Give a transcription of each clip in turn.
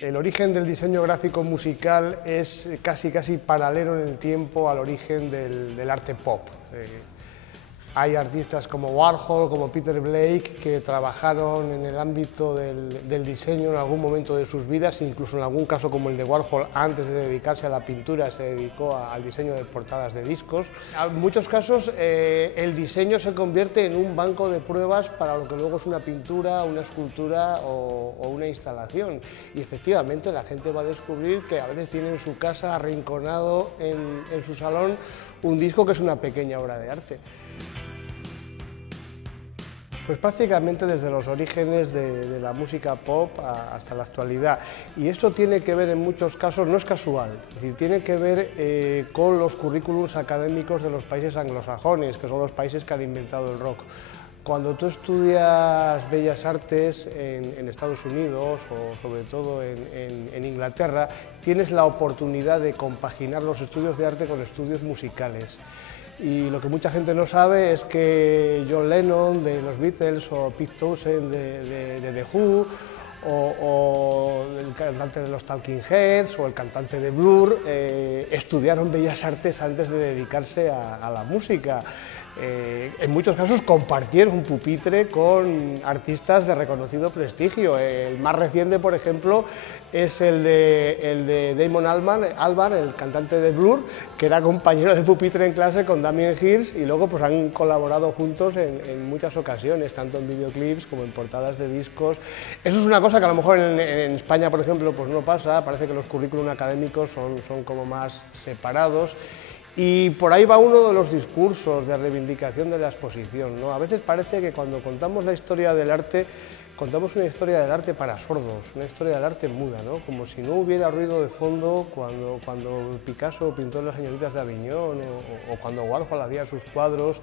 El origen del diseño gráfico musical es casi paralelo en el tiempo al origen del arte pop. Hay artistas como Warhol, como Peter Blake, que trabajaron en el ámbito del diseño en algún momento de sus vidas, incluso en algún caso como el de Warhol, antes de dedicarse a la pintura, se dedicó al diseño de portadas de discos. En muchos casos el diseño se convierte en un banco de pruebas para lo que luego es una pintura, una escultura o una instalación. Y efectivamente la gente va a descubrir que a veces tiene en su casa, arrinconado en su salón, un disco que es una pequeña obra de arte. Pues prácticamente desde los orígenes de la música pop hasta la actualidad. Y esto tiene que ver en muchos casos, no es casual, es decir, tiene que ver con los currículums académicos de los países anglosajones, que son los países que han inventado el rock. Cuando tú estudias Bellas Artes en Estados Unidos o sobre todo en Inglaterra, tienes la oportunidad de compaginar los estudios de arte con estudios musicales. Y lo que mucha gente no sabe es que John Lennon de los Beatles o Pete Townshend de The Who o el cantante de los Talking Heads o el cantante de Blur estudiaron Bellas Artes antes de dedicarse a la música. En muchos casos compartieron pupitre con artistas de reconocido prestigio. El más reciente, por ejemplo, es el de Damon Albarn, el cantante de Blur, que era compañero de pupitre en clase con Damien Hirst y luego pues han colaborado juntos en muchas ocasiones, tanto en videoclips como en portadas de discos. Eso es una cosa que a lo mejor en España, por ejemplo, pues no pasa. Parece que los currículum académicos son como más separados. Y por ahí va uno de los discursos de reivindicación de la exposición, ¿no? A veces parece que cuando contamos la historia del arte, contamos una historia del arte para sordos, una historia del arte muda, ¿no? Como si no hubiera ruido de fondo cuando Picasso pintó Las señoritas de Aviñón o cuando Warhol hacía sus cuadros.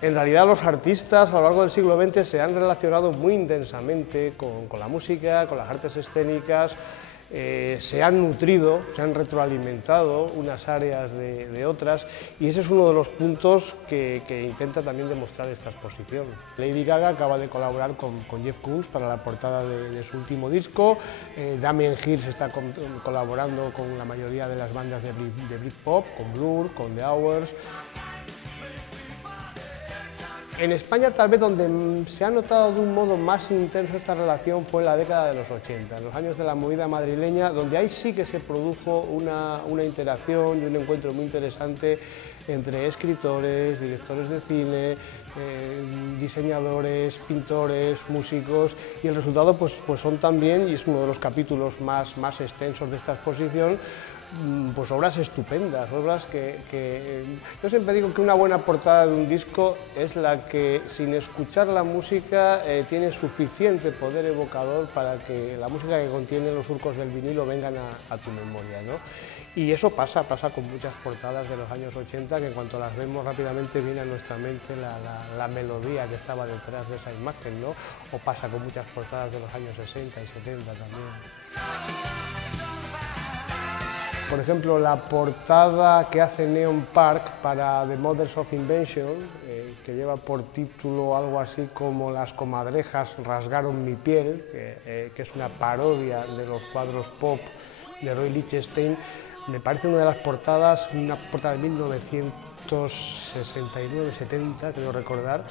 En realidad los artistas a lo largo del siglo XX se han relacionado muy intensamente con la música, con las artes escénicas. Se han nutrido, se han retroalimentado unas áreas de otras y ese es uno de los puntos que intenta también demostrar esta exposición. Lady Gaga acaba de colaborar con Jeff Koons para la portada de su último disco, Damien Hirst está colaborando con la mayoría de las bandas de Britpop, con Blur, con The Hours. En España tal vez donde se ha notado de un modo más intenso esta relación fue en la década de los 80, en los años de la movida madrileña, donde ahí sí que se produjo una interacción y un encuentro muy interesante entre escritores, directores de cine, diseñadores, pintores, músicos, y el resultado pues son también, y es uno de los capítulos más extensos de esta exposición, pues obras estupendas, obras que yo siempre digo que una buena portada de un disco es la que sin escuchar la música tiene suficiente poder evocador para que la música que contiene los surcos del vinilo vengan a tu memoria, ¿no? Y eso pasa con muchas portadas de los años 80 que en cuanto las vemos rápidamente viene a nuestra mente la melodía que estaba detrás de esa imagen, ¿no? O pasa con muchas portadas de los años 60 y 70 también. Por ejemplo, la portada que hace Neon Park para The Mothers of Invention, que lleva por título algo así como Las comadrejas rasgaron mi piel, que es una parodia de los cuadros pop de Roy Lichtenstein, me parece una de las portadas, una portada de 1969-70, creo recordar,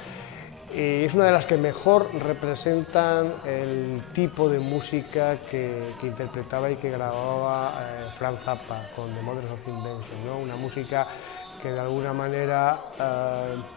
y es una de las que mejor representan el tipo de música que interpretaba y que grababa Frank Zappa con The Mothers of Invention, ¿no? Una música que de alguna manera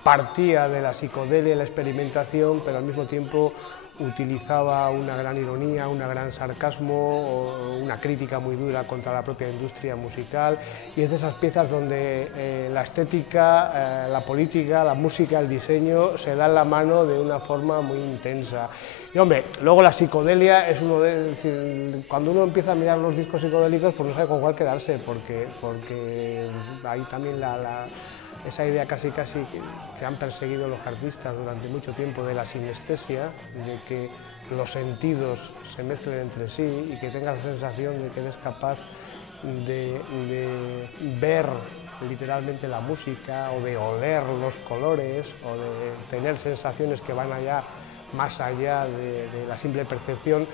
partía de la psicodelia y la experimentación, pero al mismo tiempo utilizaba una gran ironía, un gran sarcasmo, una crítica muy dura contra la propia industria musical, y es de esas piezas donde la estética, la política, la música, el diseño se dan la mano de una forma muy intensa. Y hombre, luego la psicodelia es es decir, cuando uno empieza a mirar los discos psicodélicos pues no sabe con cuál quedarse, porque hay también esa idea casi que han perseguido los artistas durante mucho tiempo de la sinestesia, de que los sentidos se mezclen entre sí y que tengas la sensación de que eres capaz de ver literalmente la música o de oler los colores o de tener sensaciones que van allá más allá de la simple percepción,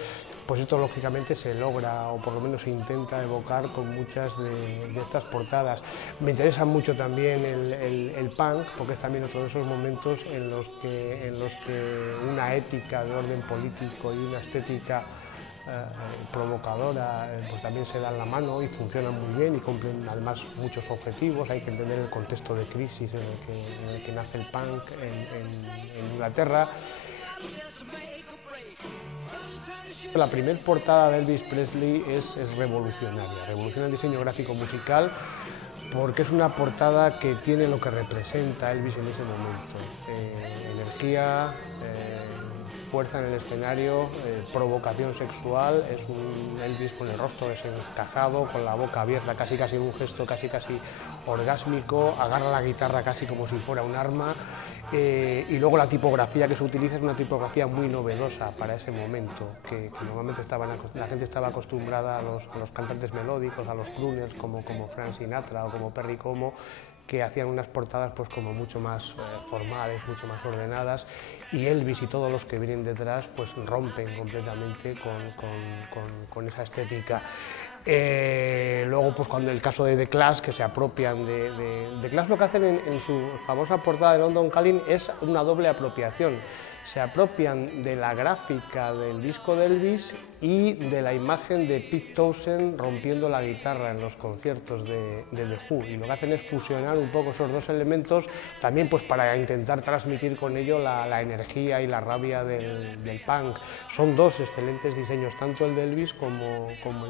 pues esto lógicamente se logra, o por lo menos se intenta evocar con muchas de estas portadas. Me interesa mucho también el punk, porque es también otro de esos momentos en los que una ética de orden político y una estética provocadora pues también se dan la mano y funcionan muy bien y cumplen además muchos objetivos. Hay que entender el contexto de crisis en el que nace el punk en Inglaterra. La primera portada de Elvis Presley es revolucionaria, revoluciona el diseño gráfico musical porque es una portada que tiene lo que representa Elvis en ese momento, energía, fuerza en el escenario, provocación sexual. Es un Elvis con el rostro desencajado, con la boca abierta, casi en un gesto casi orgásmico, agarra la guitarra casi como si fuera un arma, y luego la tipografía que se utiliza es una tipografía muy novedosa para ese momento, que normalmente la gente estaba acostumbrada a los cantantes melódicos, a los crooners como Frank Sinatra o como Perry Como, que hacían unas portadas pues como mucho más formales, mucho más ordenadas, y Elvis y todos los que vienen detrás pues rompen completamente con esa estética. Luego, pues cuando el caso de The Clash, que se apropian de The Clash, lo que hacen en su famosa portada de London Calling es una doble apropiación. Se apropian de la gráfica del disco de Elvis y de la imagen de Pete Townshend rompiendo la guitarra en los conciertos de The Who, y lo que hacen es fusionar un poco esos dos elementos también pues para intentar transmitir con ello la energía y la rabia del punk. Son dos excelentes diseños, tanto el de Elvis como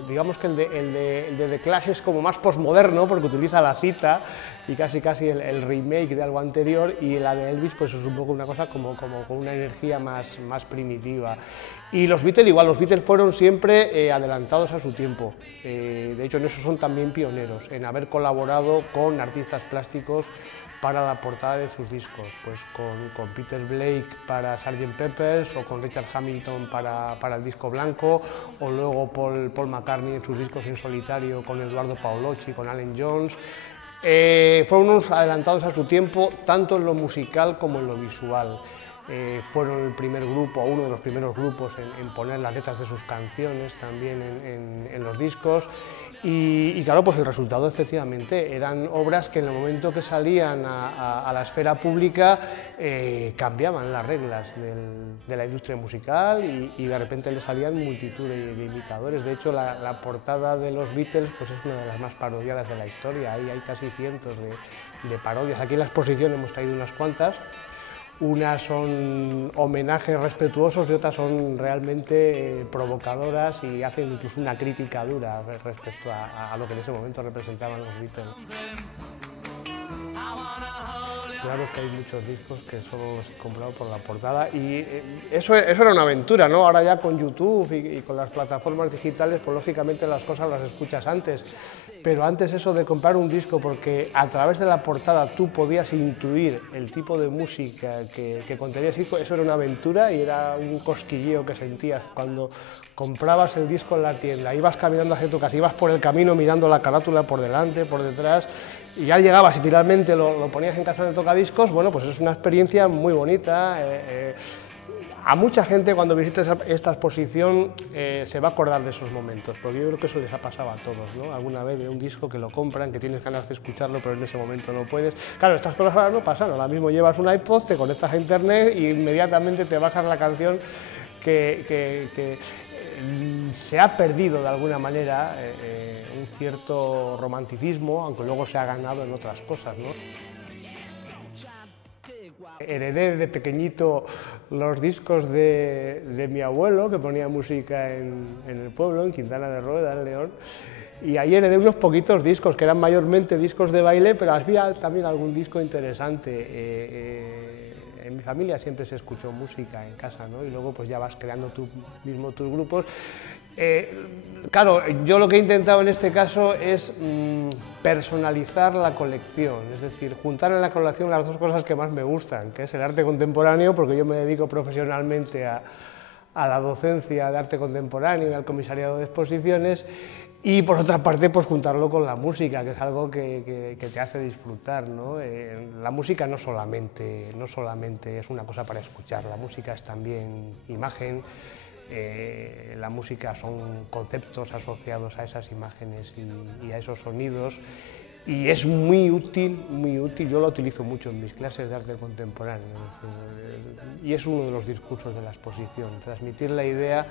digamos que el de The Clash es como más postmoderno porque utiliza la cita y casi el remake de algo anterior, y la de Elvis pues es un poco una cosa como con una energía más primitiva. Y los Beatles igual, los Beatles fueron siempre adelantados a su tiempo, de hecho en eso son también pioneros, en haber colaborado con artistas plásticos para la portada de sus discos, pues con Peter Blake para Sgt. Pepper's, o con Richard Hamilton para el disco blanco, o luego Paul McCartney en sus discos en solitario con Eduardo Paolocci, con Alan Jones. Fueron unos adelantados a su tiempo, tanto en lo musical como en lo visual. Fueron el primer grupo, uno de los primeros grupos en poner las letras de sus canciones también en los discos, y claro, pues el resultado efectivamente eran obras que en el momento que salían a la esfera pública cambiaban las reglas de la industria musical, y de repente le salían multitud de imitadores. De hecho, la portada de los Beatles pues es una de las más parodiadas de la historia. Ahí hay casi cientos de parodias. Aquí en la exposición hemos traído unas cuantas. Unas son homenajes respetuosos y otras son realmente provocadoras y hacen incluso una crítica dura respecto a lo que en ese momento representaban los Beatles. Claro que hay muchos discos que solo los he comprado por la portada, y eso era una aventura, ¿no? Ahora ya con YouTube y con las plataformas digitales, pues lógicamente las cosas las escuchas antes, pero antes eso de comprar un disco, porque a través de la portada tú podías intuir el tipo de música que contenía ese disco, eso era una aventura y era un cosquilleo que sentías cuando comprabas el disco en la tienda, ibas caminando hacia tu casa, ibas por el camino mirando la carátula por delante, por detrás, y ya llegabas y finalmente lo ponías en casa de tocadiscos. Bueno, pues es una experiencia muy bonita. A mucha gente cuando visite esta exposición se va a acordar de esos momentos, porque yo creo que eso les ha pasado a todos, ¿no? Alguna vez de un disco que lo compran, que tienes ganas de escucharlo, pero en ese momento no puedes. Claro, estas cosas ahora no pasan, ahora mismo llevas un iPod, te conectas a internet y inmediatamente te bajas la canción que se ha perdido de alguna manera un cierto romanticismo, aunque luego se ha ganado en otras cosas, ¿no? Heredé de pequeñito los discos de mi abuelo, que ponía música en el pueblo, en Quintana de Rueda, en León, y ahí heredé unos poquitos discos, que eran mayormente discos de baile, pero había también algún disco interesante. En mi familia siempre se escuchó música en casa, ¿no? Y luego pues ya vas creando tú mismo tus grupos. Claro, yo lo que he intentado en este caso es personalizar la colección, es decir, juntar en la colección las dos cosas que más me gustan, que es el arte contemporáneo, porque yo me dedico profesionalmente a la docencia de arte contemporáneo y al comisariado de exposiciones, Y por otra parte, pues juntarlo con la música, que es algo que te hace disfrutar, ¿no? La música no solamente es una cosa para escuchar, la música es también imagen, la música son conceptos asociados a esas imágenes y a esos sonidos, y es muy útil, yo lo utilizo mucho en mis clases de arte contemporáneo, y es uno de los discursos de la exposición, transmitir la idea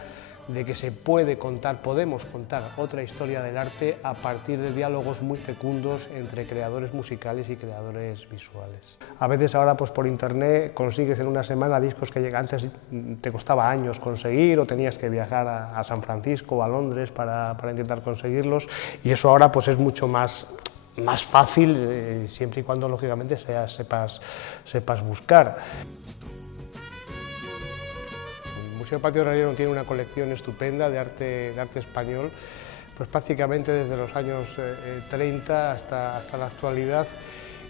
de que se puede contar, podemos contar otra historia del arte a partir de diálogos muy fecundos entre creadores musicales y creadores visuales. A veces ahora pues por internet consigues en una semana discos que antes te costaba años conseguir o tenías que viajar a San Francisco o a Londres para intentar conseguirlos, y eso ahora pues es mucho más fácil, siempre y cuando lógicamente sepas buscar. El Museo Patio Herreriano tiene una colección estupenda de arte español, pues prácticamente desde los años 30 hasta la actualidad,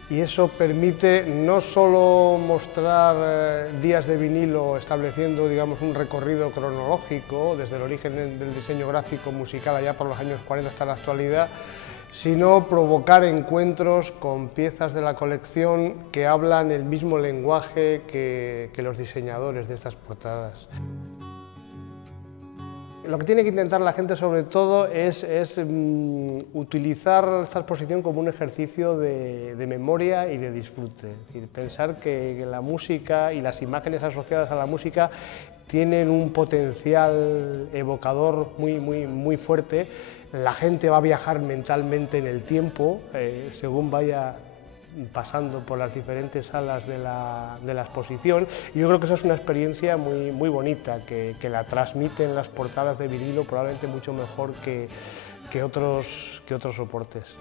y eso permite no solo mostrar días de vinilo estableciendo, digamos, un recorrido cronológico desde el origen del diseño gráfico musical allá por los años 40 hasta la actualidad, sino provocar encuentros con piezas de la colección que hablan el mismo lenguaje que los diseñadores de estas portadas. Lo que tiene que intentar la gente sobre todo es utilizar esta exposición como un ejercicio de memoria y de disfrute. Es decir, pensar que la música y las imágenes asociadas a la música tienen un potencial evocador muy fuerte. La gente va a viajar mentalmente en el tiempo, según vaya pasando por las diferentes salas de la exposición, y yo creo que esa es una experiencia muy bonita, que la transmiten las portadas de vinilo probablemente mucho mejor que otros soportes.